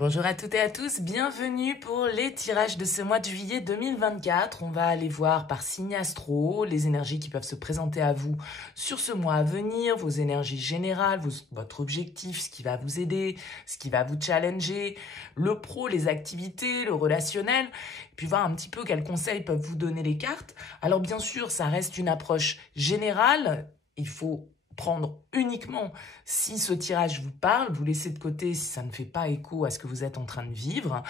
Bonjour à toutes et à tous, bienvenue pour les tirages de ce mois de juillet 2024. On va aller voir par signe astro les énergies qui peuvent se présenter à vous sur ce mois à venir, vos énergies générales, votre objectif, ce qui va vous aider, ce qui va vous challenger, le pro, les activités, le relationnel, et puis voir un petit peu quels conseils peuvent vous donner les cartes. Alors bien sûr, ça reste une approche générale, il faut prendre uniquement si ce tirage vous parle, vous laissez de côté si ça ne fait pas écho à ce que vous êtes en train de vivre.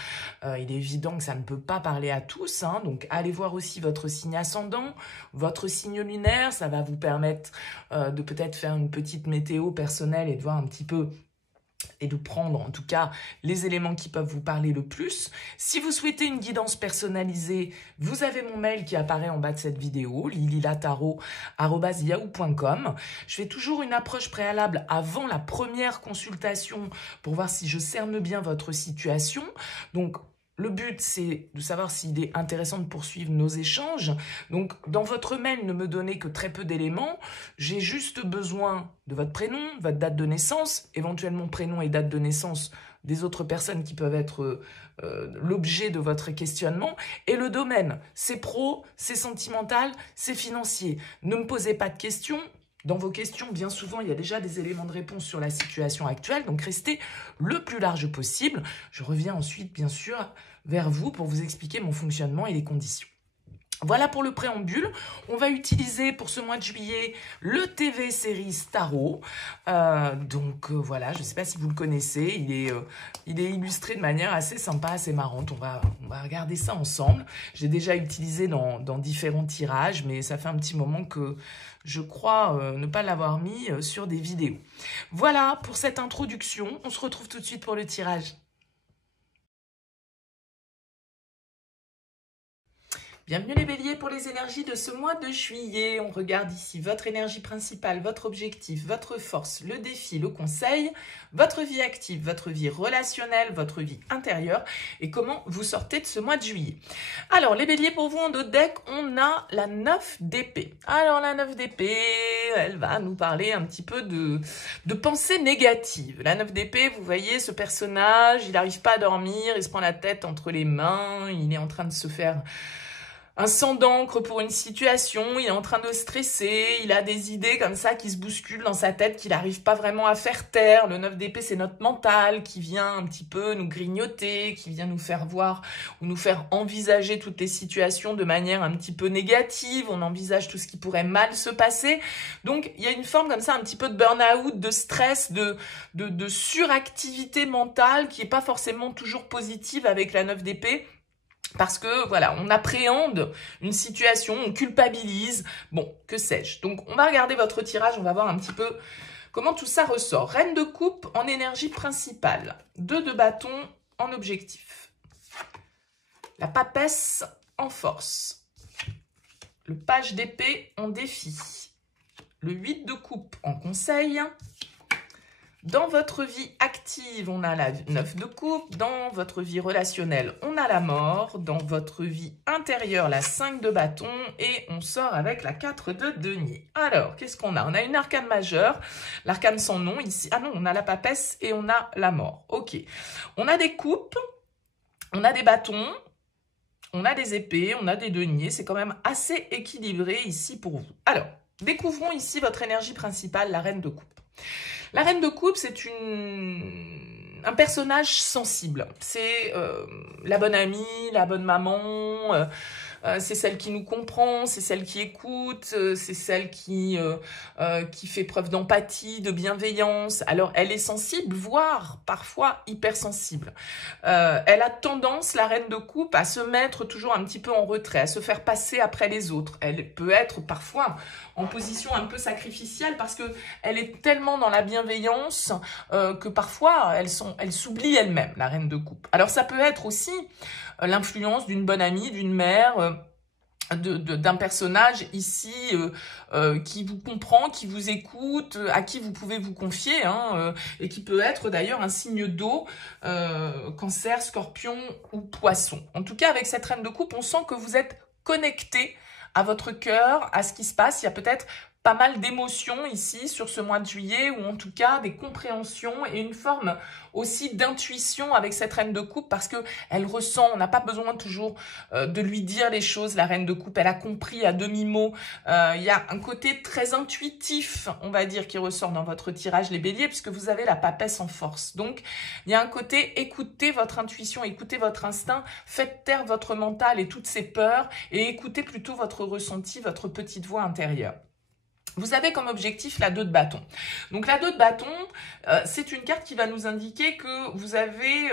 Il est évident que ça ne peut pas parler à tous, donc allez voir aussi votre signe ascendant, votre signe lunaire, ça va vous permettre de peut-être faire une petite météo personnelle et de voir un petit peu et de prendre en tout cas les éléments qui peuvent vous parler le plus. Si vous souhaitez une guidance personnalisée, vous avez mon mail qui apparaît en bas de cette vidéo, lililataro@yahoo.com. Je fais toujours une approche préalable avant la première consultation pour voir si je cerne bien votre situation. Donc, le but, c'est de savoir s'il est intéressant de poursuivre nos échanges. Donc, dans votre mail, ne me donnez que très peu d'éléments. J'ai juste besoin de votre prénom, votre date de naissance, éventuellement prénom et date de naissance des autres personnes qui peuvent être l'objet de votre questionnement. Et le domaine, c'est pro, c'est sentimental, c'est financier. Ne me posez pas de questions. Dans vos questions, bien souvent, il y a déjà des éléments de réponse sur la situation actuelle, donc restez le plus large possible. Je reviens ensuite, bien sûr, vers vous pour vous expliquer mon fonctionnement et les conditions. Voilà pour le préambule. On va utiliser pour ce mois de juillet le TV Series Tarot. Voilà, je ne sais pas si vous le connaissez. Il est illustré de manière assez sympa, assez marrante. On va regarder ça ensemble. J'ai déjà utilisé dans différents tirages, mais ça fait un petit moment que je crois ne pas l'avoir mis sur des vidéos. Voilà pour cette introduction. On se retrouve tout de suite pour le tirage. Bienvenue les béliers pour les énergies de ce mois de juillet. On regarde ici votre énergie principale, votre objectif, votre force, le défi, le conseil, votre vie active, votre vie relationnelle, votre vie intérieure et comment vous sortez de ce mois de juillet. Alors les béliers, pour vous en dos de deck, on a la 9 d'épée. Alors la 9 d'épée, elle va nous parler un petit peu de pensée négative. La 9 d'épée, vous voyez ce personnage, il n'arrive pas à dormir, il se prend la tête entre les mains, il est en train de se faire un sang d'encre pour une situation, il est en train de stresser, il a des idées comme ça qui se bousculent dans sa tête qu'il n'arrive pas vraiment à faire taire. Le 9 d'épée, c'est notre mental qui vient un petit peu nous grignoter, qui vient nous faire voir ou nous faire envisager toutes les situations de manière un petit peu négative. On envisage tout ce qui pourrait mal se passer. Donc, il y a une forme comme ça, un petit peu de burn-out, de stress, de suractivité mentale qui n'est pas forcément toujours positive avec la 9 d'épée. Parce que, voilà, on appréhende une situation, on culpabilise, bon, que sais-je. Donc, on va regarder votre tirage, on va voir un petit peu comment tout ça ressort. Reine de coupe en énergie principale, 2 de bâton en objectif. La papesse en force. Le page d'épée en défi. Le 8 de coupe en conseil. Dans votre vie active, on a la 9 de coupe. Dans votre vie relationnelle, on a la mort. Dans votre vie intérieure, la 5 de bâton. Et on sort avec la 4 de denier. Alors, qu'est-ce qu'on a? On a une arcane majeure, l'arcane sans nom ici. Ah non, on a la papesse et on a la mort. Ok. On a des coupes, on a des bâtons, on a des épées, on a des deniers. C'est quand même assez équilibré ici pour vous. Alors, découvrons ici votre énergie principale, la reine de coupe. La reine de coupe, c'est un personnage sensible. C'est la bonne amie, la bonne maman, c'est celle qui nous comprend, c'est celle qui écoute, c'est celle qui fait preuve d'empathie, de bienveillance. Alors, elle est sensible, voire parfois hypersensible. Elle a tendance, la reine de coupe, à se mettre toujours un petit peu en retrait, à se faire passer après les autres. Elle peut être parfois en position un peu sacrificielle parce qu'elle est tellement dans la bienveillance que parfois, elle s'oublie elle-même, la reine de coupe. Alors, ça peut être aussi l'influence d'une bonne amie, d'une mère, d'un personnage ici qui vous comprend, qui vous écoute, à qui vous pouvez vous confier, et qui peut être d'ailleurs un signe d'eau, cancer, scorpion ou poisson. En tout cas, avec cette reine de coupe, on sent que vous êtes connecté à votre cœur, à ce qui se passe. Il y a peut-être pas mal d'émotions ici sur ce mois de juillet, ou en tout cas des compréhensions et une forme aussi d'intuition avec cette reine de coupe, parce qu'elle ressent, on n'a pas besoin toujours de lui dire les choses, la reine de coupe, elle a compris à demi-mot. Il y a un côté très intuitif, on va dire, qui ressort dans votre tirage les béliers, puisque vous avez la papesse en force. Donc, il y a un côté, écoutez votre intuition, écoutez votre instinct, faites taire votre mental et toutes ses peurs, et écoutez plutôt votre ressenti, votre petite voix intérieure. Vous avez comme objectif la 2 de bâton. Donc la 2 de bâton, c'est une carte qui va nous indiquer que vous avez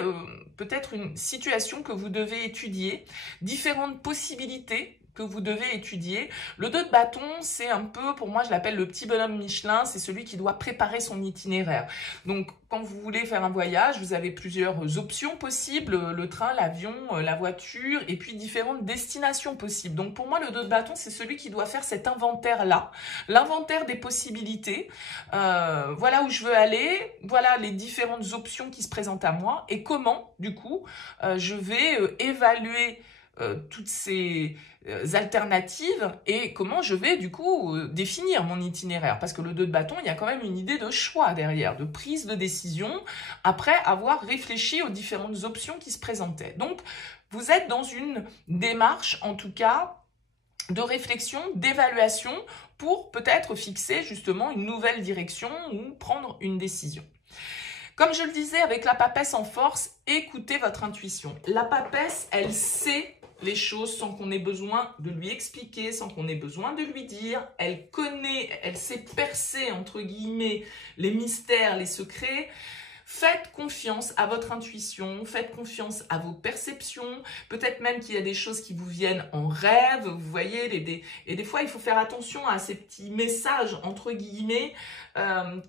peut-être une situation que vous devez étudier, différentes possibilités que vous devez étudier. Le 2 de bâton, c'est un peu, pour moi, je l'appelle le petit bonhomme Michelin, c'est celui qui doit préparer son itinéraire. Donc, quand vous voulez faire un voyage, vous avez plusieurs options possibles, le train, l'avion, la voiture, et puis différentes destinations possibles. Donc, pour moi, le 2 de bâton, c'est celui qui doit faire cet inventaire-là, l'inventaire des possibilités. Voilà où je veux aller, voilà les différentes options qui se présentent à moi, et comment, du coup, je vais évaluer toutes ces alternatives et comment je vais du coup définir mon itinéraire, parce que le 2 de bâton, il y a quand même une idée de choix derrière, de prise de décision après avoir réfléchi aux différentes options qui se présentaient. Donc vous êtes dans une démarche en tout cas de réflexion, d'évaluation pour peut-être fixer justement une nouvelle direction ou prendre une décision. Comme je le disais, avec la papesse en force, écoutez votre intuition. La papesse, elle sait les choses sans qu'on ait besoin de lui expliquer, sans qu'on ait besoin de lui dire. Elle connaît, elle sait percer, entre guillemets, les mystères, les secrets. Faites confiance à votre intuition, faites confiance à vos perceptions. Peut-être même qu'il y a des choses qui vous viennent en rêve, vous voyez. Et des fois, il faut faire attention à ces petits messages, entre guillemets,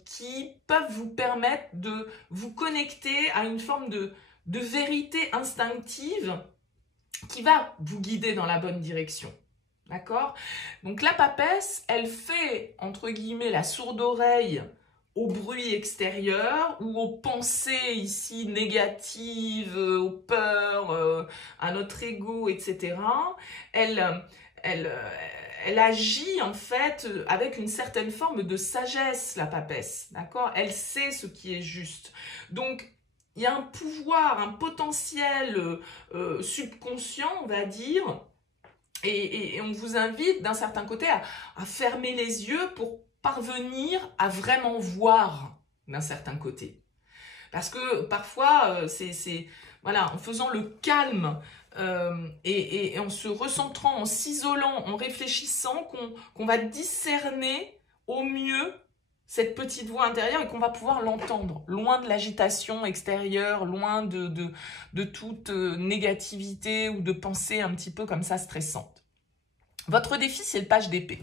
qui peuvent vous permettre de vous connecter à une forme de vérité instinctive qui va vous guider dans la bonne direction. D'accord? Donc la papesse, elle fait, entre guillemets, la sourde oreille au bruit extérieur ou aux pensées ici négatives, aux peurs, à notre ego, etc. Elle agit en fait avec une certaine forme de sagesse, la papesse. D'accord? Elle sait ce qui est juste. Donc, il y a un pouvoir, un potentiel subconscient, on va dire, et on vous invite d'un certain côté à fermer les yeux pour parvenir à vraiment voir d'un certain côté. Parce que parfois, voilà, en faisant le calme et en se recentrant, en s'isolant, en réfléchissant, qu'on va discerner au mieux cette petite voix intérieure et qu'on va pouvoir l'entendre, loin de l'agitation extérieure, loin de toute négativité ou de pensée un petit peu comme ça stressante. Votre défi, c'est le page d'épée.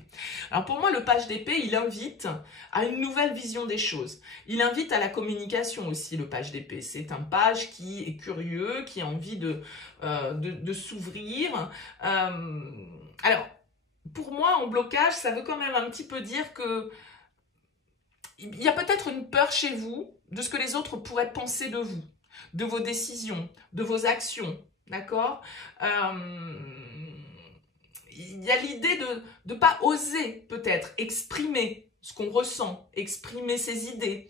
Alors pour moi, le page d'épée, il invite à une nouvelle vision des choses. Il invite à la communication aussi, le page d'épée. C'est un page qui est curieux, qui a envie de s'ouvrir. Alors, pour moi, en blocage, ça veut quand même un petit peu dire que il y a peut-être une peur chez vous de ce que les autres pourraient penser de vous, de vos décisions, de vos actions, d'accord ? Il y a l'idée de ne pas oser peut-être exprimer ce qu'on ressent, exprimer ses idées,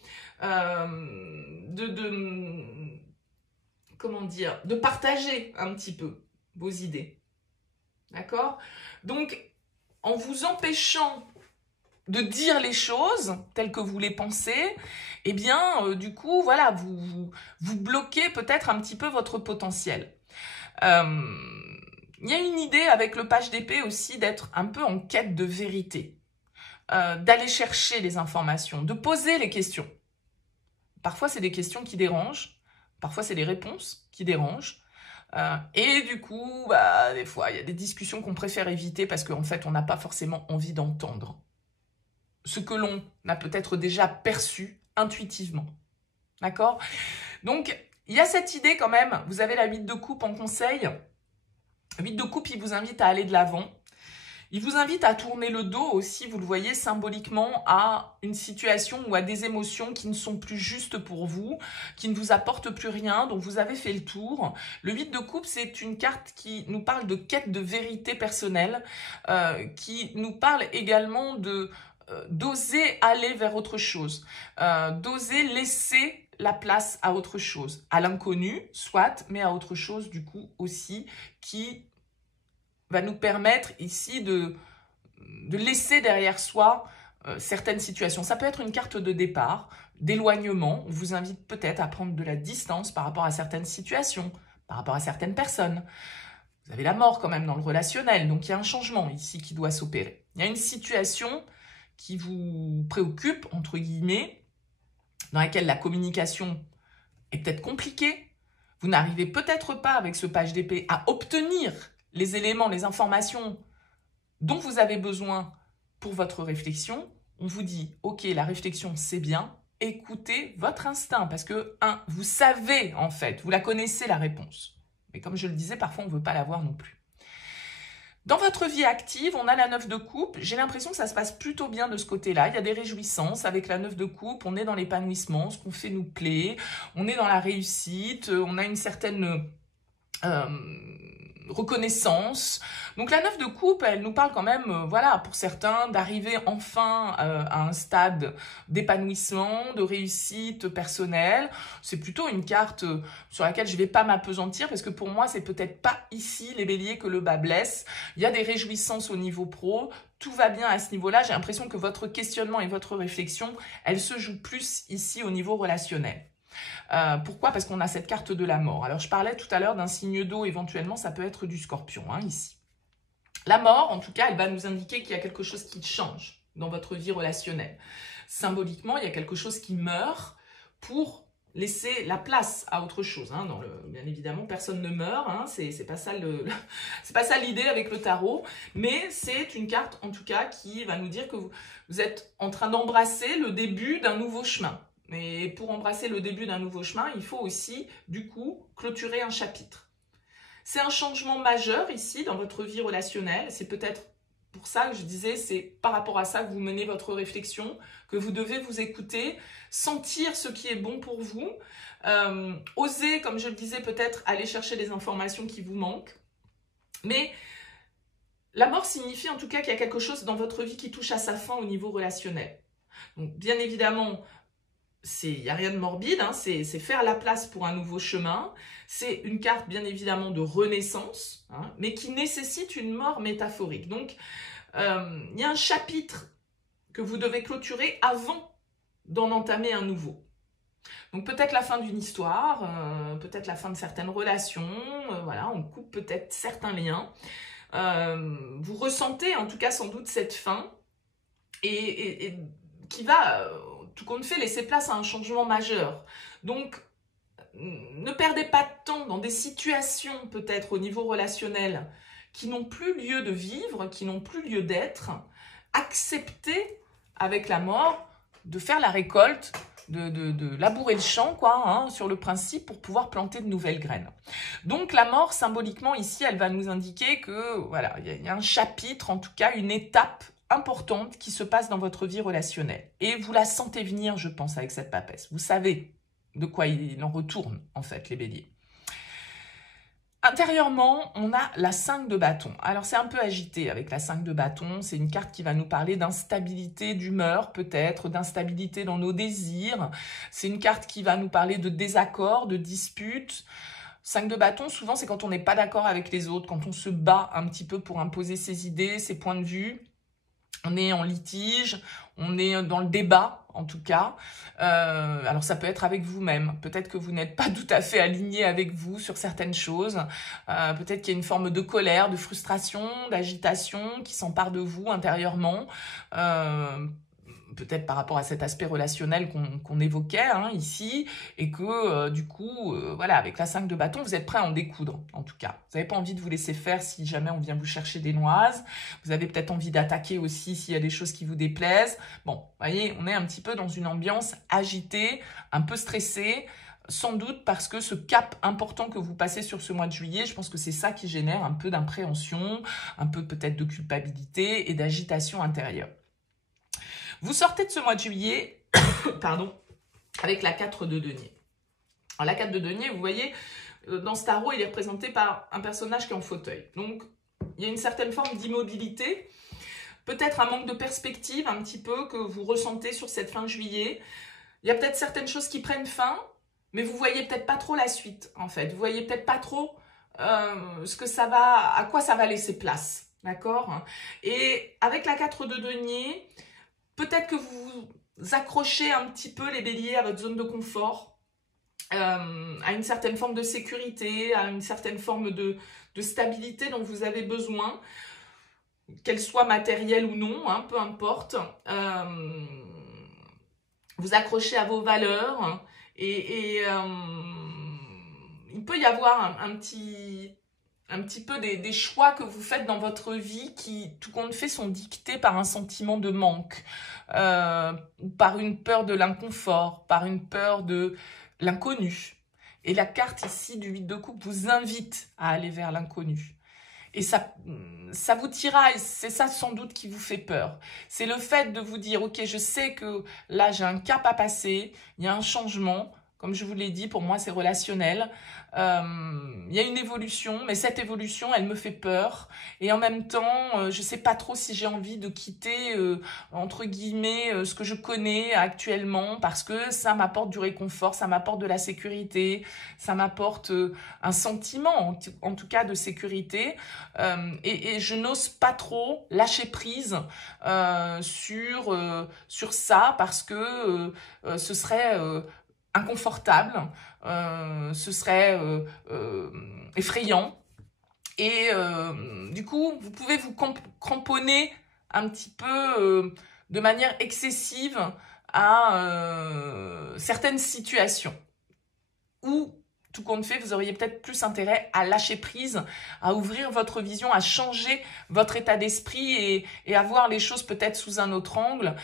comment dire, de partager un petit peu vos idées, d'accord ? Donc, en vous empêchant de dire les choses telles que vous les pensez, eh bien, du coup, voilà, vous bloquez peut-être un petit peu votre potentiel. Il y a une idée avec le page d'épée aussi d'être un peu en quête de vérité, d'aller chercher les informations, de poser les questions. Parfois, c'est des questions qui dérangent, parfois, c'est des réponses qui dérangent. Et du coup, des fois, il y a des discussions qu'on préfère éviter parce qu'en fait, on n'a pas forcément envie d'entendre ce que l'on a peut-être déjà perçu intuitivement. D'accord? Donc, il y a cette idée quand même, vous avez la 8 de coupe en conseil. 8 de coupe, il vous invite à aller de l'avant. Il vous invite à tourner le dos aussi, vous le voyez symboliquement, à une situation ou à des émotions qui ne sont plus justes pour vous, qui ne vous apportent plus rien, dont vous avez fait le tour. Le 8 de coupe, c'est une carte qui nous parle de quête de vérité personnelle, qui nous parle également de d'oser aller vers autre chose, d'oser laisser la place à autre chose, à l'inconnu, soit, mais à autre chose du coup aussi, qui va nous permettre ici de laisser derrière soi certaines situations. Ça peut être une carte de départ, d'éloignement. On vous invite peut-être à prendre de la distance par rapport à certaines situations, par rapport à certaines personnes. Vous avez la mort quand même dans le relationnel, donc il y a un changement ici qui doit s'opérer. Il y a une situation qui vous préoccupe, entre guillemets, dans laquelle la communication est peut-être compliquée. Vous n'arrivez peut-être pas avec ce page d'épée à obtenir les éléments, les informations dont vous avez besoin pour votre réflexion. On vous dit, ok, la réflexion c'est bien, écoutez votre instinct, parce que, vous savez en fait, vous la connaissez la réponse. Mais comme je le disais, parfois on ne veut pas la voir non plus. Dans votre vie active, on a la 9 de coupe. J'ai l'impression que ça se passe plutôt bien de ce côté-là. Il y a des réjouissances avec la 9 de coupe. On est dans l'épanouissement, ce qu'on fait nous plaît. On est dans la réussite. On a une certaine reconnaissance. Donc la 9 de coupe, elle nous parle quand même, voilà, pour certains, d'arriver enfin à un stade d'épanouissement, de réussite personnelle. C'est plutôt une carte sur laquelle je ne vais pas m'appesantir parce que pour moi, c'est peut-être pas ici, les béliers, que le bas blesse. Il y a des réjouissances au niveau pro. Tout va bien à ce niveau-là. J'ai l'impression que votre questionnement et votre réflexion, elle se joue plus ici au niveau relationnel. Pourquoi? Parce qu'on a cette carte de la mort. Alors, je parlais tout à l'heure d'un signe d'eau, éventuellement, ça peut être du scorpion, ici. La mort, en tout cas, elle va nous indiquer qu'il y a quelque chose qui change dans votre vie relationnelle. Symboliquement, il y a quelque chose qui meurt pour laisser la place à autre chose. Bien évidemment, personne ne meurt, c'est pas ça l'idée avec le tarot, mais c'est une carte, en tout cas, qui va nous dire que vous êtes en train d'embrasser le début d'un nouveau chemin. Mais pour embrasser le début d'un nouveau chemin, il faut aussi, du coup, clôturer un chapitre. C'est un changement majeur ici dans votre vie relationnelle. C'est peut-être pour ça que je disais, c'est par rapport à ça que vous menez votre réflexion, que vous devez vous écouter, sentir ce qui est bon pour vous, oser, comme je le disais, peut-être aller chercher les informations qui vous manquent. Mais la mort signifie en tout cas qu'il y a quelque chose dans votre vie qui touche à sa fin au niveau relationnel. Donc, bien évidemment, il n'y a rien de morbide, c'est faire la place pour un nouveau chemin. C'est une carte, bien évidemment, de renaissance, mais qui nécessite une mort métaphorique. Donc, il y a un chapitre que vous devez clôturer avant d'en entamer un nouveau. Donc, peut-être la fin d'une histoire, peut-être la fin de certaines relations, voilà, on coupe peut-être certains liens. Vous ressentez, en tout cas, sans doute cette fin et qui va... tout compte fait, laisser place à un changement majeur. Donc, ne perdez pas de temps dans des situations, peut-être au niveau relationnel, qui n'ont plus lieu de vivre, qui n'ont plus lieu d'être. Acceptez, avec la mort, de faire la récolte, de labourer le champ, sur le principe, pour pouvoir planter de nouvelles graines. Donc, la mort, symboliquement, ici, elle va nous indiquer que, voilà, il y a un chapitre, en tout cas, une étape importante qui se passe dans votre vie relationnelle. Et vous la sentez venir, je pense, avec cette papesse. Vous savez de quoi il en retourne, en fait, les béliers. Intérieurement, on a la 5 de bâton. Alors, c'est un peu agité avec la 5 de bâton. C'est une carte qui va nous parler d'instabilité d'humeur, peut-être, d'instabilité dans nos désirs. C'est une carte qui va nous parler de désaccords, de disputes. 5 de bâton, souvent, c'est quand on n'est pas d'accord avec les autres, quand on se bat un petit peu pour imposer ses idées, ses points de vue. On est en litige, on est dans le débat, en tout cas. Alors, ça peut être avec vous-même. Peut-être que vous n'êtes pas tout à fait aligné avec vous sur certaines choses. Peut-être qu'il y a une forme de colère, de frustration, d'agitation qui s'empare de vous intérieurement. Peut-être par rapport à cet aspect relationnel qu'on évoquait ici, et que du coup, voilà, avec la 5 de bâton, vous êtes prêt à en découdre, en tout cas. Vous n'avez pas envie de vous laisser faire si jamais on vient vous chercher des noises. Vous avez peut-être envie d'attaquer aussi s'il y a des choses qui vous déplaisent. Bon, vous voyez, on est un petit peu dans une ambiance agitée, un peu stressée, sans doute parce que ce cap important que vous passez sur ce mois de juillet, je pense que c'est ça qui génère un peu d'impréhension, un peu peut-être de culpabilité et d'agitation intérieure. Vous sortez de ce mois de juillet, pardon, avec la 4 de denier. Alors, la 4 de denier, vous voyez, dans ce tarot, il est représenté par un personnage qui est en fauteuil. Donc, il y a une certaine forme d'immobilité. peut-être un manque de perspective un petit peu que vous ressentez sur cette fin juillet. Il y a peut-être certaines choses qui prennent fin, mais vous voyez peut-être pas trop la suite, en fait. Vous voyez peut-être pas trop ce que ça va, à quoi ça va laisser place, d'accord? Et avec la 4 de denier, peut-être que vous accrochez un petit peu les béliers à votre zone de confort, à une certaine forme de sécurité, à une certaine forme de stabilité dont vous avez besoin, qu'elle soit matérielle ou non, hein, peu importe. Vous accrochez à vos valeurs et il peut y avoir un petit peu des choix que vous faites dans votre vie qui, tout compte fait, sont dictés par un sentiment de manque, par une peur de l'inconfort, par une peur de l'inconnu. Et la carte ici du 8 de coupe vous invite à aller vers l'inconnu. Et ça vous tiraille, c'est ça sans doute qui vous fait peur. C'est le fait de vous dire, ok, je sais que là j'ai un cap à passer, il y a un changement, comme je vous l'ai dit, pour moi c'est relationnel. Il y a une évolution, mais cette évolution, elle me fait peur. Et en même temps, je ne sais pas trop si j'ai envie de quitter, entre guillemets, ce que je connais actuellement, parce que ça m'apporte du réconfort, ça m'apporte de la sécurité, ça m'apporte un sentiment, en tout cas, de sécurité. Et je n'ose pas trop lâcher prise sur ça, parce que ce serait inconfortable, ce serait effrayant. Et du coup, vous pouvez vous cramponner un petit peu de manière excessive à certaines situations où, tout compte fait, vous auriez peut-être plus intérêt à lâcher prise, à ouvrir votre vision, à changer votre état d'esprit et à voir les choses peut-être sous un autre angle.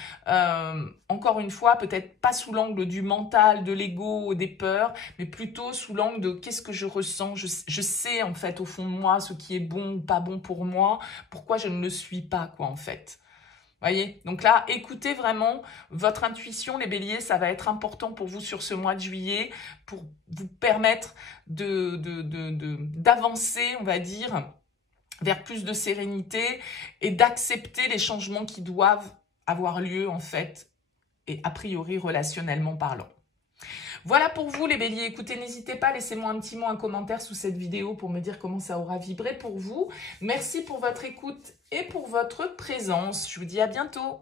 Encore une fois, peut-être pas sous l'angle du mental, de l'ego, des peurs, mais plutôt sous l'angle de qu'est-ce que je ressens. Je sais en fait au fond de moi ce qui est bon ou pas bon pour moi, pourquoi je ne le suis pas, quoi, en fait. Voyez, donc là, écoutez vraiment votre intuition, les béliers, ça va être important pour vous sur ce mois de juillet, pour vous permettre d'avancer, on va dire, vers plus de sérénité et d'accepter les changements qui doivent avoir lieu, en fait, et a priori relationnellement parlant. Voilà pour vous les béliers, écoutez, n'hésitez pas, laissez-moi un petit mot, un commentaire sous cette vidéo pour me dire comment ça aura vibré pour vous. Merci pour votre écoute et pour votre présence. Je vous dis à bientôt.